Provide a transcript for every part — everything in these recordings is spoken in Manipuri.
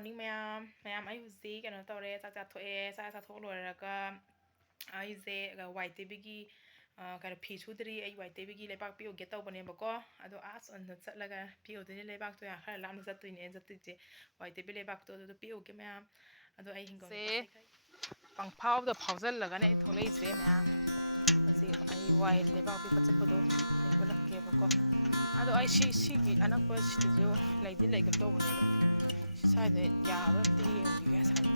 morning mayam ai huzi kano tore chak cha thoe cha thok loiraga ai je white tebigi kind of phi ai white tebigi lepak pi get tawbane bako ado as on chatlaga pi odini lepak to ya khara lam chattuine je white tebi lepak to pi ge mayam ado ai hingom se pangphau da phaujal laga ne tholei je mayam asi ai white lepak pi pachapado ai bolak ke bako ado ai gi anak pa jo laidi laigam tawbane side yaba ti ngi sa ti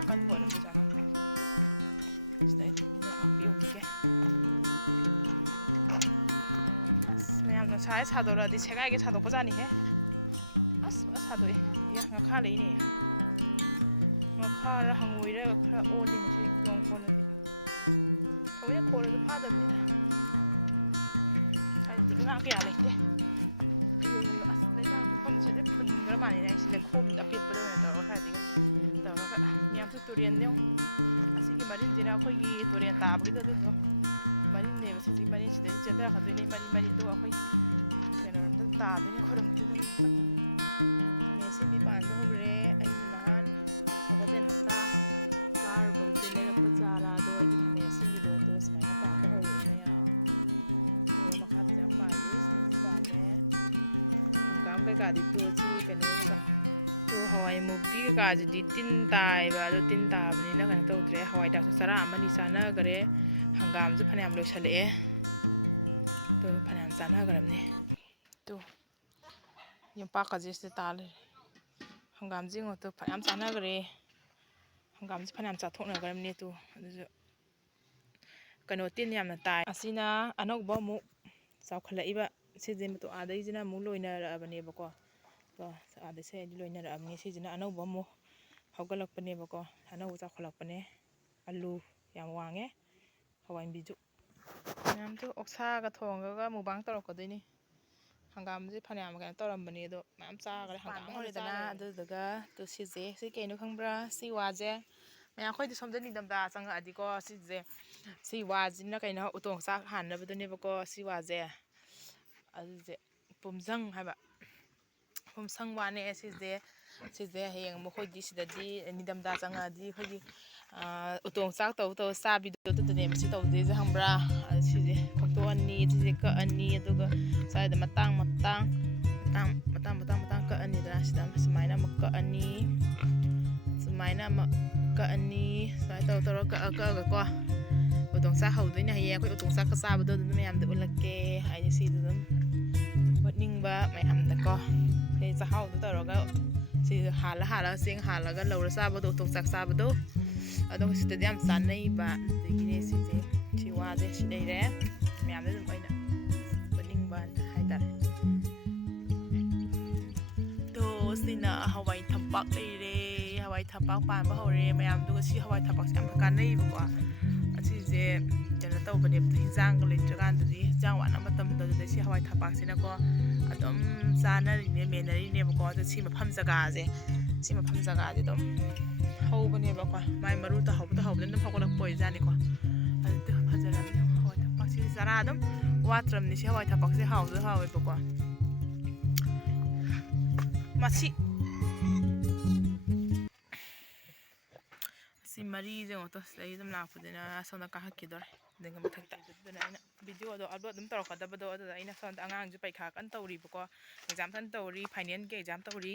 akan bo na buja kan side ti ne ambi uke mayam no sai sadora di chega ge sado bojani he as sado ya nga kha leini nga kha ra hangoi ra khra oli ni si long phone di thoi ko ra pha dam ni ai di nga ke ya leite ꯐꯝꯁꯤꯗ ꯐꯨꯟꯈ꯭ꯔ ꯃꯥꯜꯂꯦ ꯑꯩꯁꯤ ꯂꯩꯈꯣꯝꯗ ꯑꯄꯦꯠꯄꯗ ꯑꯣꯏꯅ ꯇꯧꯔꯒ ꯈꯔꯗꯤ ꯇꯧꯔꯒ ꯃꯌꯥꯝꯁꯨ ꯇꯨꯔꯦꯟꯅꯦ ꯑꯁꯤꯒꯤ ꯃꯔꯤꯟꯁꯤꯅ ꯑꯩꯈꯣꯏꯒꯤ ꯇꯨꯔꯦꯟ ꯇꯥꯕꯒꯤꯗꯣ ꯑꯗꯨꯗꯣ ꯃꯔꯤꯟꯅꯦꯕ ꯁꯤꯒꯤ ꯃꯔꯤꯟꯁꯤꯗꯩ ꯆꯦꯟꯊꯔꯛꯀꯗꯣꯏꯅꯦ ꯃꯔꯤ ꯑꯗꯨꯒ ꯑꯩꯈꯣꯏ ꯀꯩꯅꯣꯔꯣꯝꯗ ꯇꯥꯗꯣꯏꯅꯦ ꯑꯩꯈꯣꯏꯔꯣꯝꯒꯤꯗꯨꯗ ꯈꯥꯃꯦꯟꯁꯤꯟꯕꯤ ꯄꯥꯟꯕ ꯍꯧꯔꯦ ꯑꯩꯅ ꯅꯍꯥꯟ ꯁꯒꯣꯜꯁꯦꯟ ꯍꯞꯇꯥ ꯀꯥꯔꯨꯕꯗ ꯂꯩꯔꯛꯄ ꯆꯥꯔꯥꯗꯣ ꯑꯩꯒꯤ ꯈꯥꯃꯦꯟꯁꯤꯟꯕꯤꯗꯣ ꯑꯗꯣ ꯁꯨꯃꯥꯏꯅ ꯄꯥꯟꯕ ꯍꯧꯔꯛꯑꯦ ꯃꯌꯥꯝ ꯑꯗꯨꯒ ꯃꯈꯥꯗꯁꯨ ꯌꯥꯝ ꯄꯥꯜꯂꯤ ꯁꯤꯗꯁꯨ ꯄꯥꯜꯂꯦ hangam kayakadi to si kano to hawai mugi kayakadi tin tai ba do tin tabani na kano tawdre hawai da su sara amani sana gare hangam ju phanayam loisalae to phanayam sana garamne to yumpa kaje se tale hangam ji ngo to phanayam sana gare hangam ji phanayam cha thokna garamne to adu kano tin yamna tai asina anokba mu chawkhalaiba sije to adaijina mu loinarabane bako to adase di loinarabne sijina anauba mu haugalakpane bako anau chawkhalakpane alu yam wange hawai biju yam to oksa ga thongaga mubang tawrakadoini hangam ji phanayam ga tawrambane do mam chagare hangam horedana adudaga to sije si kaino khangbra si waje mayam khoi di somda nidamda changa adiko sije si wajina kaino utong chak hanabadone bako si waje ꯑꯗꯨꯁꯦ ꯄꯨꯝꯁꯪ ꯍꯥꯏꯕ ꯄꯨꯝꯁꯪ ꯋꯥꯅꯦ ꯁꯤꯁꯦ ꯍꯌꯦꯡ ꯃꯈꯣꯏꯗꯤ ꯁꯤꯗꯗꯤ ꯅꯤꯡꯊꯝꯊꯥ ꯆꯪꯉꯛꯑꯗꯤ ꯑꯩꯈꯣꯏꯒꯤ ꯎꯇꯣꯡ ꯆꯥꯛ ꯇꯧ ꯆꯥꯕꯤꯗꯣ ꯑꯗꯨꯗꯅꯦ ꯃꯁꯤ ꯇꯧꯗꯣꯏꯁꯦ ꯈꯪꯕ꯭ꯔꯥ ꯁꯤꯁꯦ ꯈꯣꯛꯇꯣꯛꯑꯅꯤ ꯁꯤꯁꯦ ꯀꯛꯑꯅꯤ ꯑꯗꯨꯒ ꯁ꯭ꯋꯥꯏꯗ ꯃꯇꯥꯡ ꯀꯛꯑꯅꯤꯗꯅ ꯁꯤꯗ ꯁꯨꯃꯥꯏꯅ ꯑꯃꯨꯛ ꯀꯛꯑꯅꯤ ꯁꯨꯃꯥꯏꯅ ꯑꯃ ꯀꯛꯑꯅꯤ ꯁꯨꯃꯥꯏꯅ ꯇꯧꯔꯒ ꯀꯛꯑꯒꯀꯣ ꯎꯇꯣꯡ ꯆꯥꯛ ꯍꯧꯗꯣꯏꯅꯦ ꯍꯌꯦꯡ ꯑꯩꯈꯣꯏ ꯎꯇꯣꯡ ꯆꯥꯛꯀ ꯆꯥꯕꯗꯣ ꯑꯗꯨꯝ ꯃꯌꯥꯝꯗ ꯎꯠꯂꯛꯀꯦ ꯍꯥꯏꯗꯤ ꯁꯤꯗ ꯑꯗꯨꯝ ꯎꯠꯅꯤꯡꯕ ꯃꯌꯥꯝꯗꯀꯣ ꯑꯩ ꯆꯥꯛꯍꯥꯎꯗꯣ ꯇꯧꯔꯒ ꯁꯤ ꯍꯥꯜꯂꯒ ꯆꯦꯡ ꯍꯥꯜꯂꯒ ꯂꯧꯔ ꯆꯥꯕꯗꯣ ꯎꯇꯣꯡ ꯆꯥꯛ ꯆꯥꯕꯗꯣ ꯑꯗꯣ ꯁꯤꯗꯗꯤ ꯌꯥꯝ ꯆꯥꯅꯩꯕ ꯑꯗꯒꯤꯅꯦ ꯁꯤꯁꯦ ꯁꯤ ꯋꯥꯁꯦ ꯁꯤ ꯂꯩꯔꯦ ꯃꯌꯥꯝꯗ ꯑꯗꯨꯝ ꯑꯩꯅ ꯎꯠꯅꯤꯡꯕ ꯍꯥꯏꯇꯥꯔꯦ ꯇꯣ ꯁꯤꯅ ꯍꯋꯥꯏ ꯊꯝꯄꯥꯛ ꯂꯩꯔꯦ ꯍꯋꯥꯏ ꯊꯝꯄꯥꯛ ꯄꯥꯟꯕ ꯍꯧꯔꯦ ꯃꯌꯥꯝꯗꯨꯒ ꯁꯤ ꯍꯋꯥꯏ ꯊꯝꯄꯥꯛꯁꯦ ꯌꯥꯝ ꯀꯥꯟꯅꯩꯕꯀꯣ ꯑꯁꯤꯁꯦ ꯀꯩꯅꯣ ꯇꯧꯕꯅꯦꯕ ꯍꯤꯟꯖꯥꯡꯒ ꯂꯩꯇ꯭ꯔꯀꯥꯟꯗꯗꯤ ꯍꯤꯟꯖꯥꯡ ꯋꯥꯠꯅ ꯃꯇꯝꯗꯗꯤ ꯁꯤ ꯍꯋꯥꯏ ꯊꯝꯄꯥꯛꯁꯤꯅꯀꯣ ꯑꯗꯨꯝ ꯆꯥꯅꯔꯤꯅꯦ ꯃꯦꯟꯅꯔꯤꯅꯦꯕꯀꯣ ꯑꯗꯣ ꯁꯤ ꯃꯐꯝ ꯖꯒꯥꯁꯦ ꯑꯗꯨꯝ ꯍꯧꯕꯅꯦꯕꯀꯣ ꯃꯥꯏ ꯃꯔꯨ ꯇꯍꯧꯕꯗꯅ ꯑꯗꯨꯝ ꯍꯧꯒꯠꯂꯛꯄ ꯑꯣꯏꯖꯥꯠꯅꯤꯀꯣ ꯑꯗꯨ ꯐꯖꯔꯕꯅꯤ ꯍꯋꯥꯏ ꯊꯝꯄꯥꯛꯁꯤ ꯆꯔꯥ ꯑꯗꯨꯝ ꯋꯥꯠꯇ꯭ꯔꯕꯅꯤ ꯁꯤ ꯍꯋꯥꯏ ꯊꯝꯄꯥꯛꯁꯦ ꯍꯥꯎꯋꯦꯕꯀꯣ ꯃꯁꯤ ꯁꯤ ꯃꯔꯤꯁꯦ ꯉꯣꯇꯣ ꯁꯤꯗꯩ ꯑꯗꯨꯝ ꯂꯥꯛꯄꯗꯨꯅ ꯁꯣꯝꯗ ꯀꯥꯈꯠꯈꯤꯗꯣꯔꯦ ꯑꯗꯨꯒ ꯃꯊꯛꯇ ꯑꯗꯨꯅ ꯑꯩꯅ ꯚꯤꯗꯤꯑꯣꯗꯣ ꯑꯞꯂꯣꯗ ꯑꯗꯨꯝ ꯇꯧꯔꯛꯀꯗꯕꯗꯣ ꯑꯗꯨꯗ ꯑꯩꯅ ꯁꯣꯝꯗ ꯑꯉꯥꯡꯁꯨ ꯄꯩꯈꯥ ꯀꯟꯅ ꯇꯧꯔꯤꯕꯀꯣ ꯑꯦꯛꯖꯥꯝ ꯀꯟꯅ ꯇꯧꯔꯤ ꯐꯥꯏꯅꯦꯜꯒꯤ ꯑꯦꯛꯖꯥꯝ ꯇꯧꯔꯤ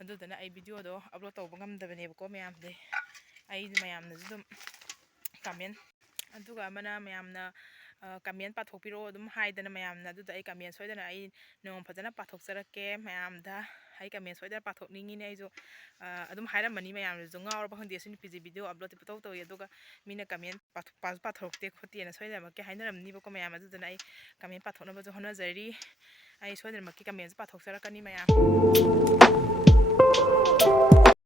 ꯑꯗꯨꯗꯨꯅ ꯑꯩ ꯚꯤꯗꯤꯑꯣꯗꯣ ꯑꯞꯂꯣꯗ ꯇꯧꯕ ꯉꯝꯗꯕꯅꯦꯕꯀꯣ ꯃꯌꯥꯝꯗꯤ ꯃꯌꯥꯝꯅꯁꯨ ꯑꯗꯨꯝ ꯀꯃꯦꯟ ꯑꯗꯨꯒ ꯑꯃꯅ ꯃꯌꯥꯝꯅ ꯀꯃꯦꯟ ꯄꯥꯊꯣꯛꯄꯤꯔꯛꯑꯣ ꯑꯗꯨꯝ ꯍꯥꯏꯗꯅ ꯃꯌꯥꯝꯅ ꯑꯗꯨꯗ ꯑꯩ ꯀꯃꯦꯟ ꯁꯣꯏꯗꯅ ꯑꯩ ꯅꯣꯡ ꯐꯖꯅ ꯄꯥꯊꯣꯛꯆꯔꯛꯀꯦ ꯃꯌꯥꯝꯗ ꯑꯩ ꯀꯃꯦꯟ ꯁꯣꯏꯗꯅ ꯄꯥꯊꯣꯛꯅꯤꯡꯉꯤꯅꯦ ꯑꯩꯁꯨ ꯑꯗꯨꯝ ꯍꯥꯏꯔꯝꯃꯅꯤ ꯃꯌꯥꯝꯅꯁꯨ ꯉꯥꯎꯔꯕ ꯈꯪꯗꯦ ꯁꯤ ꯅꯨꯄꯤꯁꯦ ꯚꯤꯗꯤꯑꯣ ꯑꯞꯂꯣꯗ ꯄꯨꯇꯧ ꯇꯧꯏ ꯑꯗꯨꯒ ꯃꯤꯅ ꯀꯃꯦꯟ ꯄꯥꯊꯣꯛꯇꯦ ꯈꯣꯠꯇꯦꯅ ꯁꯣꯏꯗꯅꯃꯛꯀꯤ ꯍꯥꯏꯅꯔꯝꯅꯤꯕꯀꯣ ꯃꯌꯥꯝ ꯑꯗꯨꯗꯨꯅ ꯑꯩ ꯀꯃꯦꯟ ꯄꯥꯊꯣꯛꯅꯕꯁꯨ ꯍꯣꯠꯅꯖꯔꯤ ꯑꯩ ꯁꯣꯏꯗꯅꯃꯛꯀꯤ ꯀꯃꯦꯟꯁꯨ ꯄꯥꯊꯣꯛꯆꯔꯛꯀꯅꯤ ꯃꯌꯥꯝ